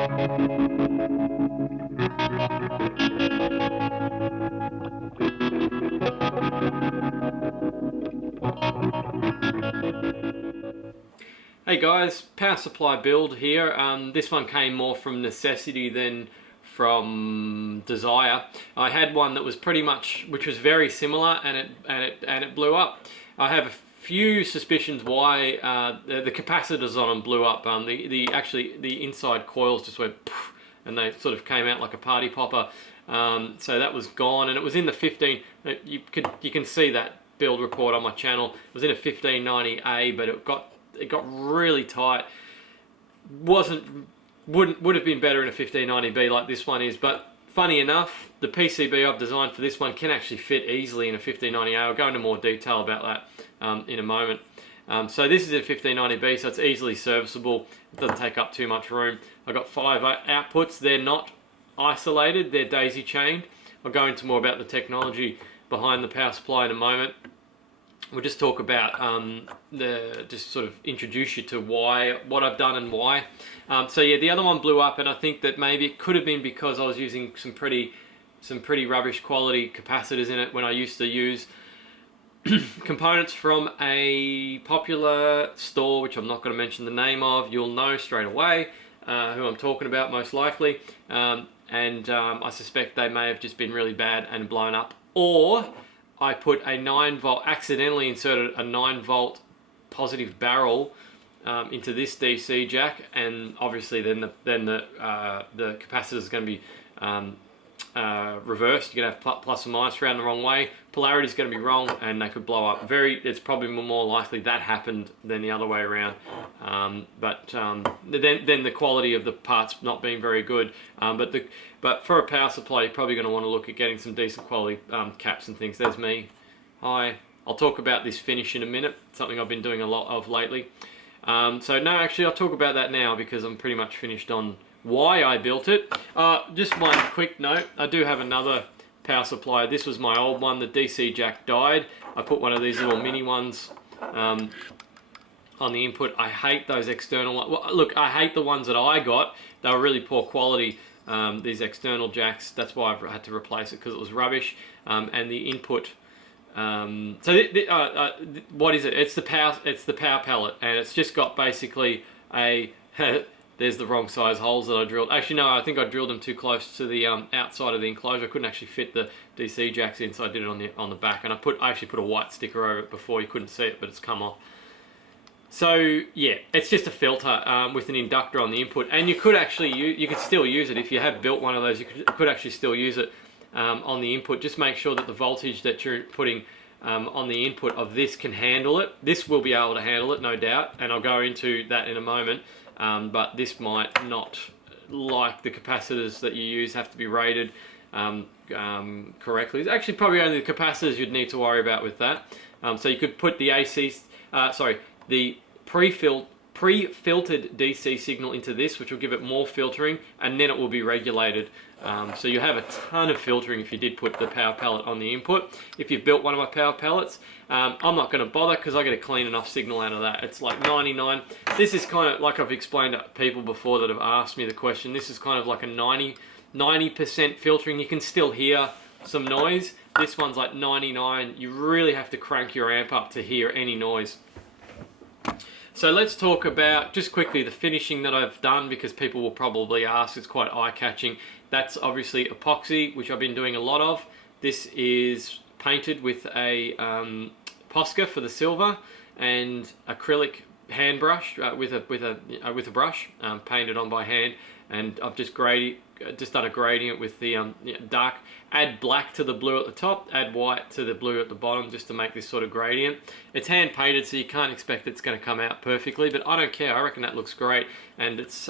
Hey guys, power supply build here. This one came more from necessity than from desire. I had one that was pretty much, which was very similar, and it blew up. I have a few suspicions why the capacitors on them blew up. Actually the inside coils just went poof, and they sort of came out like a party popper. So that was gone, and it was in the 15. You can see that build report on my channel. It was in a 1590A, but it got really tight. Would have been better in a 1590B like this one is, but funny enough, the PCB I've designed for this one can actually fit easily in a 1590A. I'll go into more detail about that in a moment. So this is a 1590B, so it's easily serviceable. It doesn't take up too much room. I've got 5 outputs. They're not isolated, they're daisy chained. I'll go into more about the technology behind the power supply in a moment. We'll just talk about just sort of introduce you to what I've done and why. So yeah, the other one blew up, and I think that maybe it could have been because I was using some pretty rubbish quality capacitors in it when I used to use components from a popular store, which I'm not going to mention the name of. You'll know straight away who I'm talking about, most likely. I suspect they may have just been really bad and blown up, or I put a 9-volt, accidentally inserted a 9-volt positive barrel into this DC jack, and obviously then the capacitor is going to be reversed. You're going to have plus and minus around the wrong way. Polarity is going to be wrong, and they could blow up. It's probably more likely that happened than the other way around. Then the quality of the parts not being very good. But for a power supply, you're probably going to want to look at getting some decent quality caps and things. There's me. Hi. I'll talk about this finish in a minute. Something I've been doing a lot of lately. So no, actually, I'll talk about that now because I'm pretty much finished on why I built it. Just one quick note, I do have another power supply. This was my old one. The DC jack died. I put one of these little mini ones on the input. I hate those external ones. Well, look, I hate the ones that I got. They were really poor quality, these external jacks. That's why I've had to replace it, because it was rubbish. And the input, what is it? It's the power pellet, and it's just got basically a there's the wrong size holes that I drilled. Actually, no, I think I drilled them too close to the outside of the enclosure. I couldn't actually fit the DC jacks in, so I did it on the back. And I actually put a white sticker over it before. You couldn't see it, but it's come off. So yeah, it's just a filter with an inductor on the input, and you could still use it if you have built one of those. You could actually still use it on the input. Just make sure that the voltage that you're putting on the input of this can handle it. This will be able to handle it, no doubt, and I'll go into that in a moment. But this might not, like the capacitors that you use, have to be rated correctly. It's actually probably only the capacitors you'd need to worry about with that. So you could put the the pre-filtered DC signal into this, which will give it more filtering, and then it will be regulated. So you have a ton of filtering if you did put the power pellet on the input. If you've built one of my power pellets, I'm not going to bother because I get a clean enough signal out of that. It's like 99. This is kind of like I've explained to people before that have asked me the question. This is kind of like a 90% filtering. You can still hear some noise. This one's like 99. You really have to crank your amp up to hear any noise. So let's talk about, just quickly, the finishing that I've done, because people will probably ask. It's quite eye-catching. That's obviously epoxy, which I've been doing a lot of. This is painted with a Posca for the silver, and acrylic hand brush with a brush painted on by hand. And I've just done a gradient with the dark. Add black to the blue at the top, add white to the blue at the bottom, just to make this sort of gradient. It's hand painted, so you can't expect it's going to come out perfectly, but I don't care. I reckon that looks great, and it's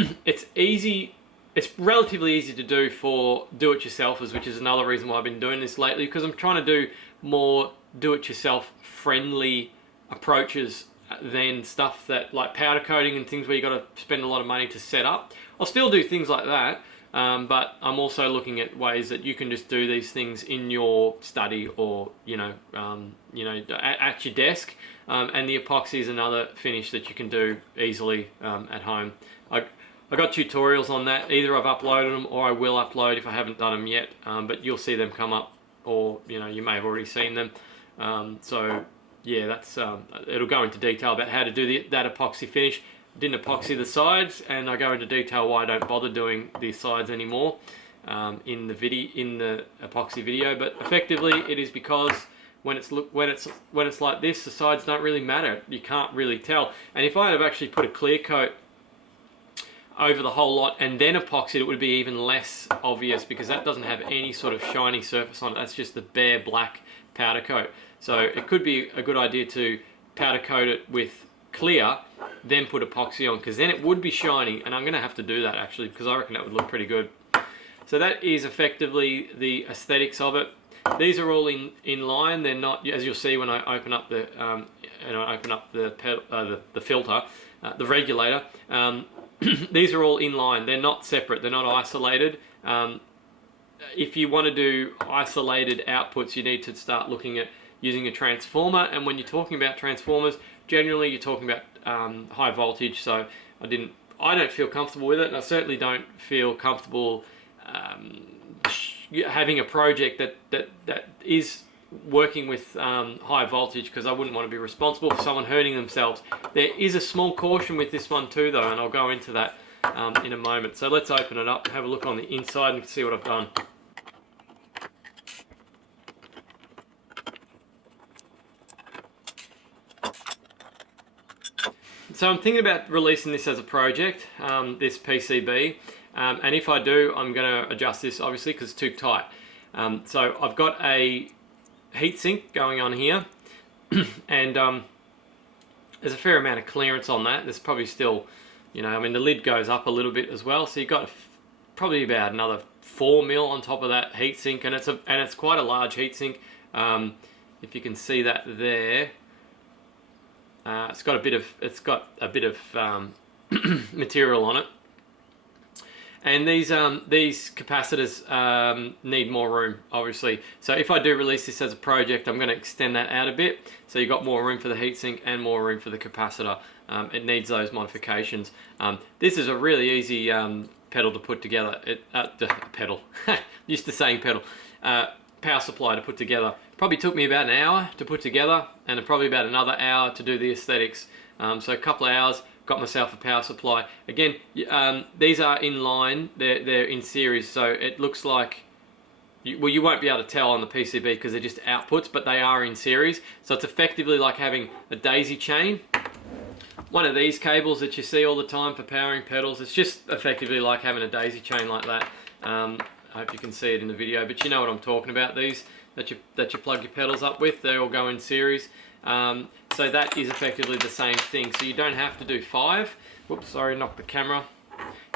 it's easy. It's relatively easy to do for do-it-yourselfers, which is another reason why I've been doing this lately, because I'm trying to do more do-it-yourself friendly approaches than stuff that, like powder coating and things where you got to spend a lot of money to set up. I'll still do things like that, but I'm also looking at ways that you can just do these things in your study, or at your desk. And the epoxy is another finish that you can do easily at home. I got tutorials on that. Either I've uploaded them or I will upload if I haven't done them yet. But you'll see them come up, or you may have already seen them. So yeah, that's it'll go into detail about how to do that epoxy finish. Didn't epoxy the sides, and I go into detail why I don't bother doing the sides anymore in the epoxy video. But effectively, it is because when it's like this, the sides don't really matter. You can't really tell. And if I had actually put a clear coat over the whole lot and then epoxied, it would be even less obvious, because that doesn't have any sort of shiny surface on it. That's just the bare black powder coat. So it could be a good idea to powder coat it with clear, then put epoxy on, because then it would be shiny. And I'm going to have to do that actually, because I reckon that would look pretty good. So that is effectively the aesthetics of it. These are all in line. They're not, as you'll see when I open up the the filter, the regulator. These are all in line. They're not separate. They're not isolated. If you want to do isolated outputs, you need to start looking at using a transformer. And when you're talking about transformers, generally you're talking about high voltage. So I don't feel comfortable with it, and I certainly don't feel comfortable having a project that is working with high voltage, because I wouldn't want to be responsible for someone hurting themselves. There is a small caution with this one too though, and I'll go into that in a moment. So let's open it up, have a look on the inside and see what I've done. So I'm thinking about releasing this as a project, this PCB, and if I do, I'm going to adjust this obviously because it's too tight. So I've got a heatsink going on here, and there's a fair amount of clearance on that. There's probably still, I mean, the lid goes up a little bit as well, so you've got probably about another 4 mil on top of that heatsink, and it's quite a large heatsink. If you can see that there, it's got a bit of material on it. And these capacitors need more room, obviously. So if I do release this as a project, I'm going to extend that out a bit. So you've got more room for the heatsink and more room for the capacitor. It needs those modifications. This is a really easy pedal to put together. Pedal, used to saying pedal. Power supply to put together. Probably took me about an hour to put together, and probably about another hour to do the aesthetics. So a couple of hours. Got myself a power supply. Again, these are in line, they're in series, so it looks like, you won't be able to tell on the PCB because they're just outputs, but they are in series. So it's effectively like having a daisy chain. One of these cables that you see all the time for powering pedals, it's just effectively like having a daisy chain like that. I hope you can see it in the video, but you know what I'm talking about. These that you plug your pedals up with, they all go in series. So that is effectively the same thing. So you don't have to do 5. Whoops, sorry, knocked the camera.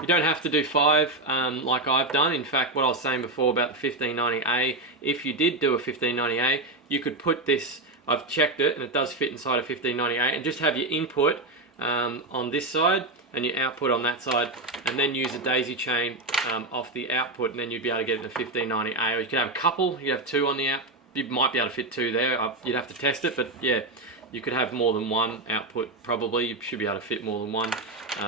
You don't have to do 5 like I've done. In fact, what I was saying before about the 1590A, if you did do a 1590A, you could put this, I've checked it, and it does fit inside a 1590A, and just have your input on this side and your output on that side, and then use a daisy chain off the output, and then you'd be able to get it in a 1590A. Or you could have a couple, you have 2 on the out. You might be able to fit 2 there. You'd have to test it, but yeah, you could have more than one output probably. You should be able to fit more than one,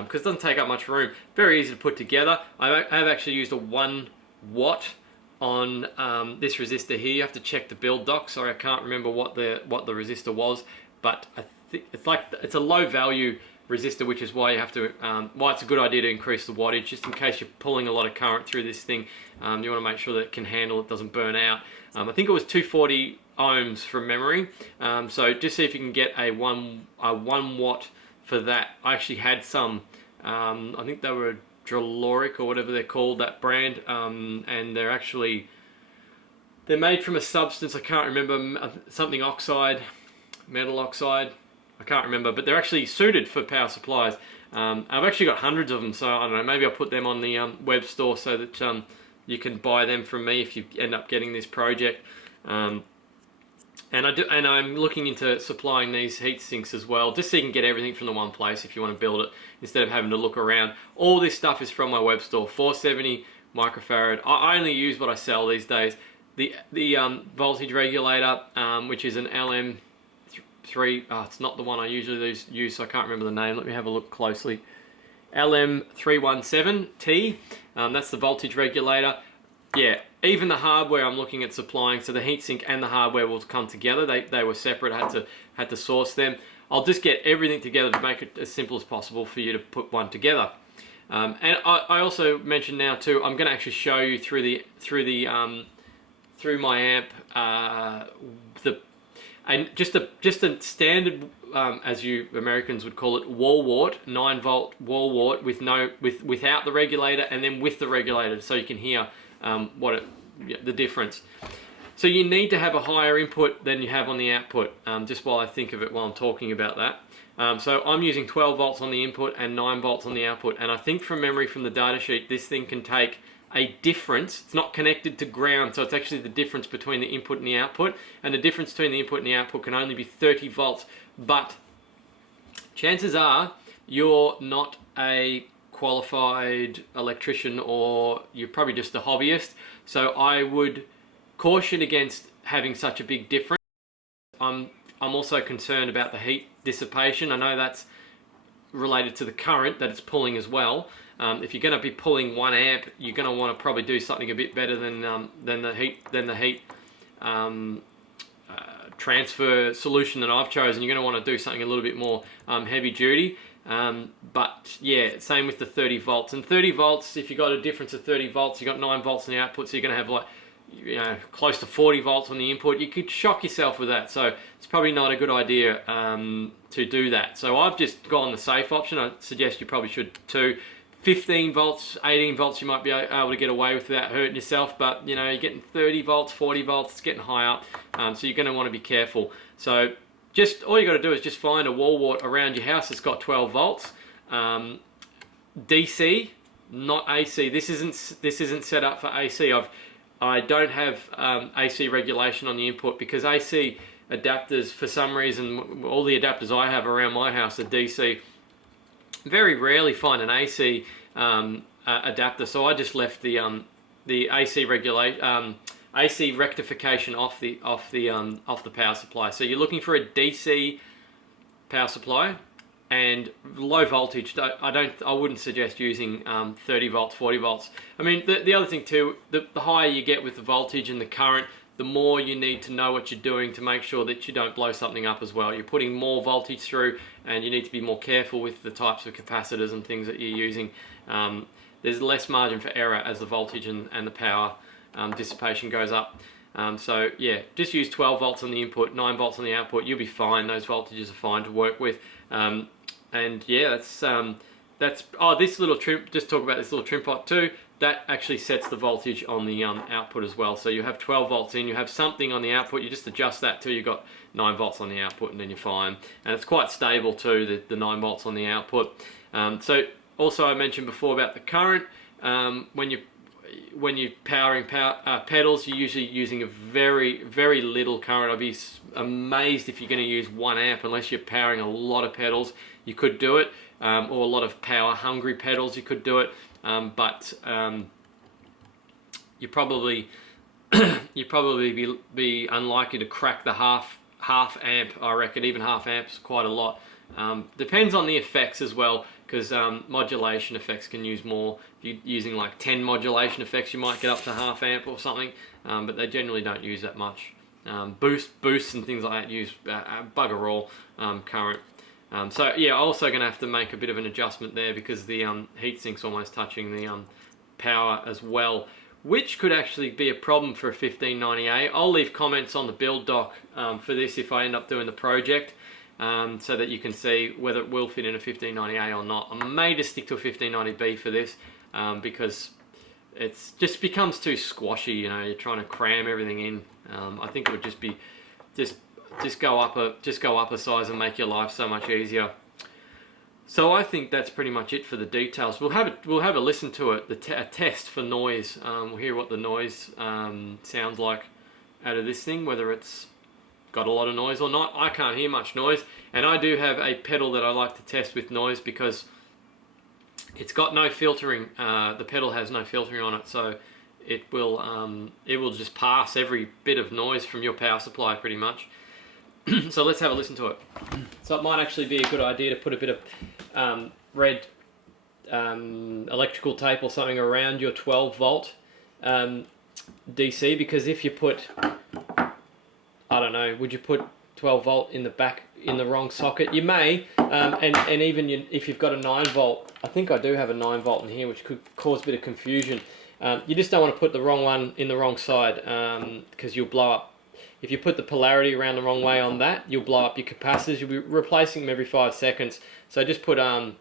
because it doesn't take up much room. Very easy to put together. I have actually used a 1 watt on this resistor here. You have to check the build doc. Sorry, I can't remember what the resistor was, but I think it's a low value resistor, which is why you have to why it's a good idea to increase the wattage, just in case you're pulling a lot of current through this thing. You want to make sure that it can handle it, doesn't burn out. I think it was 240 ohms from memory. So just see if you can get a 1 watt for that. I actually had some, I think they were Droloric or whatever they're called, that brand, and they're made from a substance, I can't remember, something oxide, metal oxide, I can't remember, but they're actually suited for power supplies. I've actually got hundreds of them, so I don't know, maybe I'll put them on the web store so that you can buy them from me if you end up getting this project. And I'm looking into supplying these heat sinks as well, just so you can get everything from the one place if you want to build it, instead of having to look around. All this stuff is from my web store. 470 microfarad. I only use what I sell these days. The voltage regulator, which is an LM3. It's not the one I usually use, so I can't remember the name. Let me have a look closely. LM317T. That's the voltage regulator. Yeah, even the hardware I'm looking at supplying, so the heatsink and the hardware will come together. They were separate. I had to source them. I'll just get everything together to make it as simple as possible for you to put one together. And I also mentioned now too, I'm going to actually show you through my amp just a standard, as you Americans would call it, wall wart, 9-volt wall wart without the regulator, and then with the regulator, so you can hear the difference. So you need to have a higher input than you have on the output, just while I think of it while I'm talking about that. So I'm using 12 volts on the input and 9 volts on the output, and I think from memory from the data sheet, this thing can take a difference. It's not connected to ground, so it's actually the difference between the input and the output, and the difference between the input and the output can only be 30 volts, but chances are you're not a qualified electrician, or you're probably just a hobbyist, so I would caution against having such a big difference. I'm also concerned about the heat dissipation. I know that's related to the current that it's pulling as well. If you're going to be pulling 1 amp, you're going to want to probably do something a bit better than the heat transfer solution that I've chosen. You're going to want to do something a little bit more heavy duty. But yeah, same with the 30 volts. And 30 volts, if you got a difference of 30 volts, you got 9 volts in the output, so you're going to have like, you know, close to 40 volts on the input. You could shock yourself with that, so it's probably not a good idea to do that. So I've just gone the safe option. I suggest you probably should too. 15 volts, 18 volts you might be able to get away with without hurting yourself, but you know, you're getting 30 volts, 40 volts, it's getting high up, so you're going to want to be careful. So just all you got to do is just find a wall wart around your house that's got 12 volts, DC, not AC. This isn't set up for AC. I don't have AC regulation on the input, because AC adapters, for some reason, all the adapters I have around my house are DC. Very rarely find an AC adapter, so I just left the AC rectification off the power supply. So you're looking for a DC power supply and low voltage. I wouldn't suggest using 30 volts, 40 volts. I mean, the other thing too, the higher you get with the voltage and the current, the more you need to know what you're doing to make sure that you don't blow something up as well. You're putting more voltage through, and you need to be more careful with the types of capacitors and things that you're using. There's less margin for error as the voltage and the power dissipation goes up. So yeah, just use 12 volts on the input, 9 volts on the output. You'll be fine. Those voltages are fine to work with. And yeah, this little trim. Just talk about this little trim pot too. That actually sets the voltage on the output as well. So you have 12 volts in, you have something on the output, you just adjust that till you've got 9 volts on the output, and then you're fine. And it's quite stable too, the 9 volts on the output. So also I mentioned before about the current. When you're powering pedals, you're usually using a very, very little current. I'd be amazed if you're going to use 1 amp unless you're powering a lot of pedals. You could do it, or a lot of power-hungry pedals. You could do it, but you probably be unlikely to crack the half amp. I reckon even half amps quite a lot. Depends on the effects as well, because modulation effects can use more. If you're using like 10 modulation effects, you might get up to half amp or something, but they generally don't use that much. Boosts and things like that use bugger all current. So yeah, also going to have to make a bit of an adjustment there, because the heatsink's almost touching the power as well, which could actually be a problem for a 1590A. I'll leave comments on the build doc for this if I end up doing the project, so that you can see whether it will fit in a 1590A or not. I may just stick to a 1590B for this, because it's just becomes too squashy. You know, you're trying to cram everything in. I think it would just be just go up a size and make your life so much easier. So I think that's pretty much it for the details. We'll have a listen to it, a test for noise. We'll hear what the noise sounds like out of this thing, whether it's got a lot of noise or not. I can't hear much noise, and I do have a pedal that I like to test with noise, because it's got no filtering. The pedal has no filtering on it, so it will just pass every bit of noise from your power supply pretty much. So let's have a listen to it. So it might actually be a good idea to put a bit of red electrical tape or something around your 12 volt DC, because if you put, I don't know, would you put 12 volt in the back in the wrong socket? You may, and even if you've got a 9 volt, I think I do have a 9 volt in here, which could cause a bit of confusion. You just don't want to put the wrong one in the wrong side, because you'll blow up. If you put the polarity around the wrong way on that, you'll blow up your capacitors. You'll be replacing them every 5 seconds. So just put some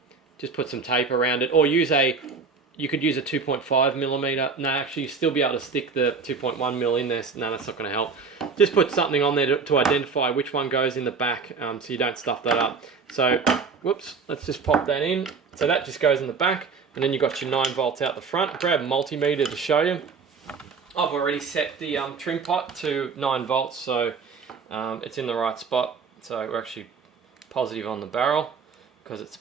tape around it, or you could use a 2.5 millimeter. No, actually, you still be able to stick the 2.1 mil in there. No, that's not going to help. Just put something on there to identify which one goes in the back, so you don't stuff that up. So, whoops, let's just pop that in. So that just goes in the back, and then you've got your 9 volts out the front. I'll grab a multimeter to show you. I've already set the trim pot to 9 volts, so it's in the right spot. So we're actually positive on the barrel, because it's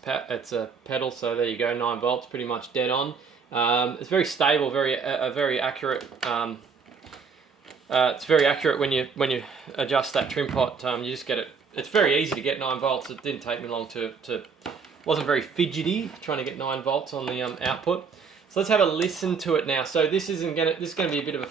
a pedal. So there you go, 9 volts, pretty much dead on. It's very stable, very accurate. It's very accurate when you adjust that trim pot. You just get it. It's very easy to get 9 volts. It didn't take me long to wasn't very fidgety trying to get 9 volts on the output. So let's have a listen to it now. So this is going to be a bit of a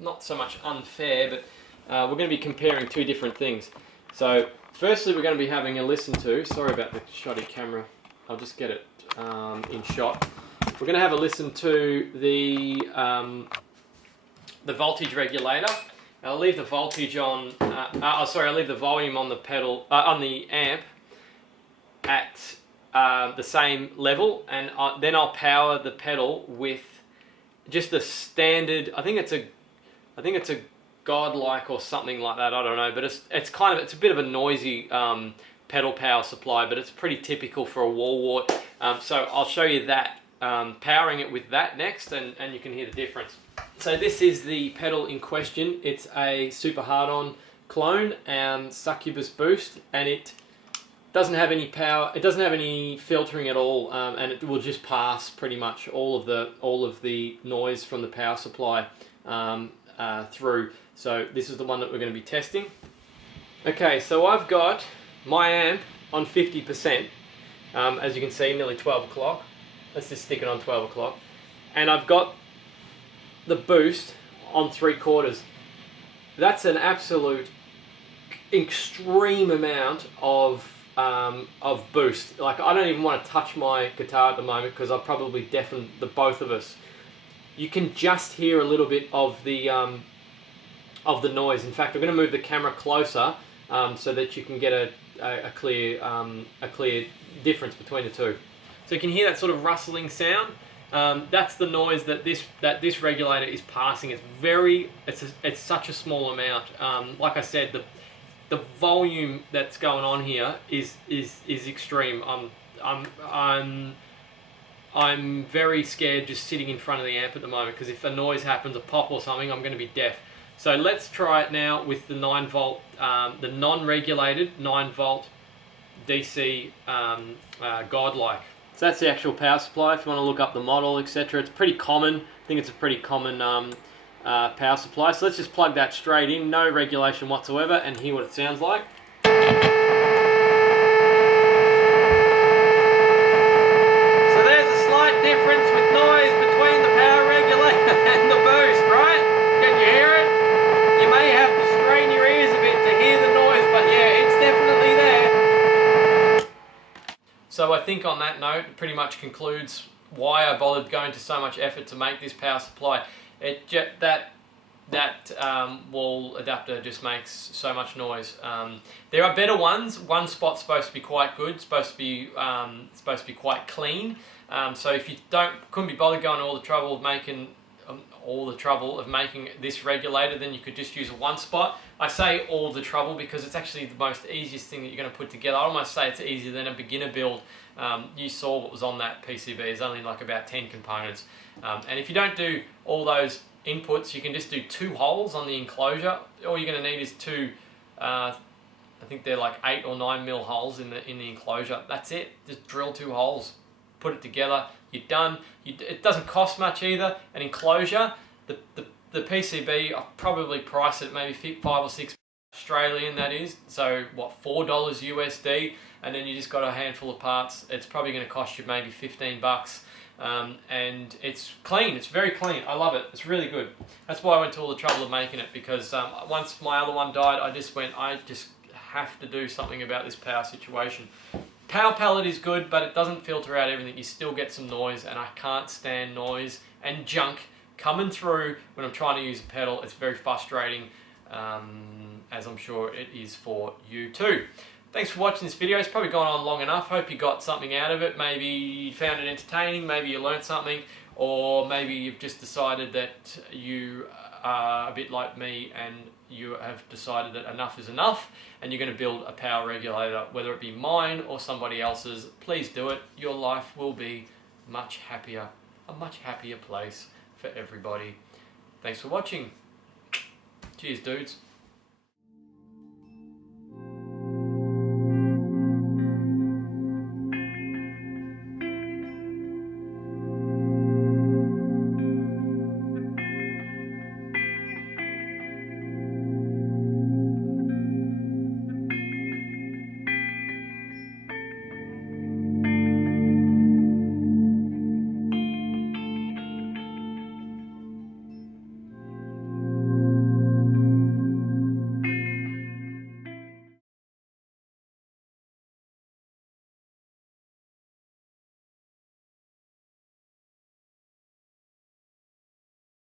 not so much unfair, but we're going to be comparing two different things. So firstly, we're going to be having a listen to. Sorry about the shoddy camera. I'll just get it in shot. We're going to have a listen to the voltage regulator. I'll leave the voltage on. I'll leave the volume on the pedal on the amp at the same level, and then I'll power the pedal with just a standard. I think it's a Godlike or something like that. I don't know, but it's a bit of a noisy pedal power supply, but it's pretty typical for a wall wart. So I'll show you that, powering it with that next, and you can hear the difference. So this is the pedal in question. It's a super hard-on clone and Succubus boost, and it doesn't have any power. It doesn't have any filtering at all, and it will just pass pretty much all of the noise from the power supply through. So this is the one that we're going to be testing. Okay, so I've got my amp on 50%, as you can see, nearly 12 o'clock. Let's just stick it on 12 o'clock. And I've got the boost on 3/4. That's an absolute extreme amount of boost. Like, I don't even want to touch my guitar at the moment because I've probably deafened the both of us. You can just hear a little bit of the noise. In fact, I'm going to move the camera closer so that you can get a clear difference between the two. So you can hear that sort of rustling sound. That's the noise that this regulator is passing. It's such a small amount. Like I said, the volume that's going on here is extreme. I'm very scared just sitting in front of the amp at the moment, because if a noise happens, a pop or something, I'm going to be deaf. So let's try it now with the 9 volt, the non-regulated 9 volt DC Godlike. So that's the actual power supply. If you want to look up the model, etc., it's pretty common. I think it's a pretty common power supply. So let's just plug that straight in, no regulation whatsoever, and hear what it sounds like. So there's a slight difference with noise between the power regulator and the boost, right? Can you hear it? You may have to strain your ears a bit to hear the noise, but yeah, it's definitely there. So I think on that note, it pretty much concludes why I bothered going to so much effort to make this power supply. That wall adapter just makes so much noise. There are better ones. One spot's supposed to be quite good. It's supposed to be quite clean. So if you couldn't be bothered going to all the trouble of making this regulator, then you could just use one spot. I say all the trouble because it's actually the most easiest thing that you're going to put together. I almost say it's easier than a beginner build. You saw what was on that PCB. There's only like about 10 components. And if you don't do all those inputs, you can just do 2 holes on the enclosure. All you're going to need is 2, I think they're like 8 or 9 mil holes in the enclosure. That's it. Just drill 2 holes, put it together, you're done. It doesn't cost much either. An enclosure, the PCB, I've probably priced it maybe $5 or $6 Australian, that is. So what, $4 USD, and then you just got a handful of parts. It's probably going to cost you maybe 15 bucks. And it's clean, it's very clean. I love it, it's really good. That's why I went to all the trouble of making it, because once my other one died, I just have to do something about this power situation. Power pellet is good, but it doesn't filter out everything. You still get some noise, and I can't stand noise and junk coming through when I'm trying to use a pedal. It's very frustrating, as I'm sure it is for you too. Thanks for watching this video. It's probably gone on long enough. Hope you got something out of it. Maybe you found it entertaining, maybe you learned something, or maybe you've just decided that you are a bit like me and you have decided that enough is enough and you're going to build a power regulator, whether it be mine or somebody else's. Please do it. Your life will be much happier, a much happier place for everybody. Thanks for watching. Cheers, dudes.